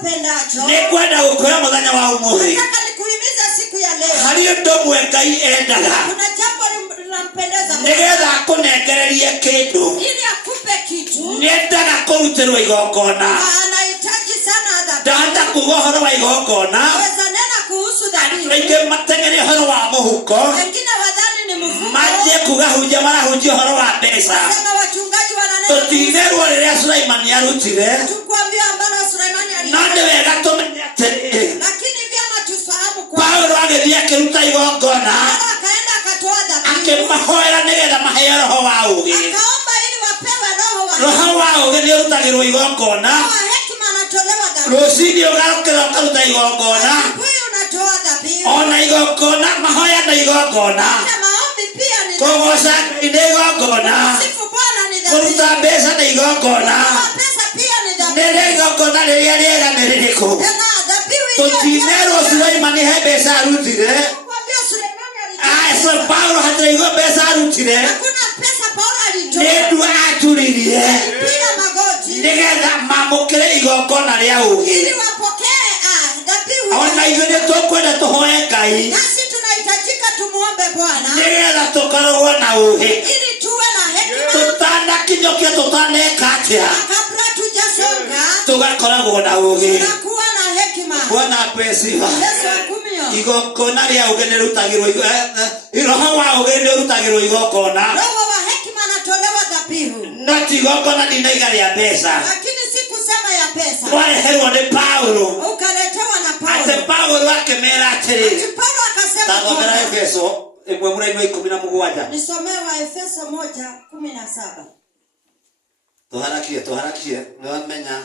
upendacho. Nikwenda gukoya muthenya wa umuthi. Nataka nikuhimiza siku ya leo. Hari undu mwe Ngai endaga. Kuna jambo linampendeza Mungu. Nigetha akunegererie kindu. Ili akupe kitu. Niendaga kurutirwo igongona. Anahitaji sana dhabihu. Ndahota kuuga uhoro wa igongona. Weza nena kuhusu dhabihu. Rĩngĩ mateng'ere uhoro wa muhuko. Wengine wadhani ni mfuko. Manjie kuga hunjia marahunjia uhoro wa mbeca. Sema wachungaji wananena. Tutinerwo rĩrĩa Sulaimani arutire. Tukwambia ambalo Sulaimani alifanya. No nĩ wega tũmenye atĩrĩrĩ. Lakini vyema tufahamu kwa. Paulo agĩthiĩ akĩruta igongona. Akaenda akatoa dhabihu. Akĩmahoera nĩgetha maheo roho wa ũũgĩ. Akaomba ili wapewe roho wa. Roho wa ũũgĩ nĩ ũrutagĩrwo igongona. Hekima anatolewa dhabihu. Rũcinĩ ũgarũkĩra ũkaruta igongona. Huyu unatoa dhabihu. Ona igongona mahoya na igongona. Maombi pia ni kũgoca Ngai nĩ igongona. sifu Bwana ni dhabihu. Kũruta mbeca nĩ igongona. Pesa pia ni dhabihu. Nĩ igongona rĩrĩa rĩega nĩ rĩrĩkũ? Tũtinerwo Sulaimani he mbeca arutire. So Paulo hatarĩ mbeca arutire. Hakuna pesa Paulo alitoa. Nĩ ndu aturirie. Piga magoti. Nĩgetha mamũkĩre igongona rĩa ũũgĩ. Ili wapokee dhabihu. Ona ithuĩ nĩ tũkwenda tũhoe Ngai. Nasi tunahitajika tumuombe Bwana. Nĩgetha tũkoragwo na ũũgĩ. Ili tuwe na hekima. Tũtanakinyũkia tũtaneka atĩa. Kabla tujasonga. Tũgakoragwo na ũũgĩ. Tunakuwa na hekima. Bwana apesiwa. Yesu akumio. Igongona rĩa ũũgĩ nĩ rĩrutagĩrwo roho wa ũũgĩ nĩ ũrutagĩrwo igongona. Roho wa hekima anatolewa dhabihu. No ti igongona ndinaiga rĩa mbeca. Lakini si kusema ya pesa. Twareherwo nĩ Paulo. Ukaletewa na Paulo. Atĩ Paulo akĩmera atĩrĩ. Paulo akasema Tathomera Efeso 1:17. Nisomee wa Efeso 1:17. Tuharakie nĩwamenya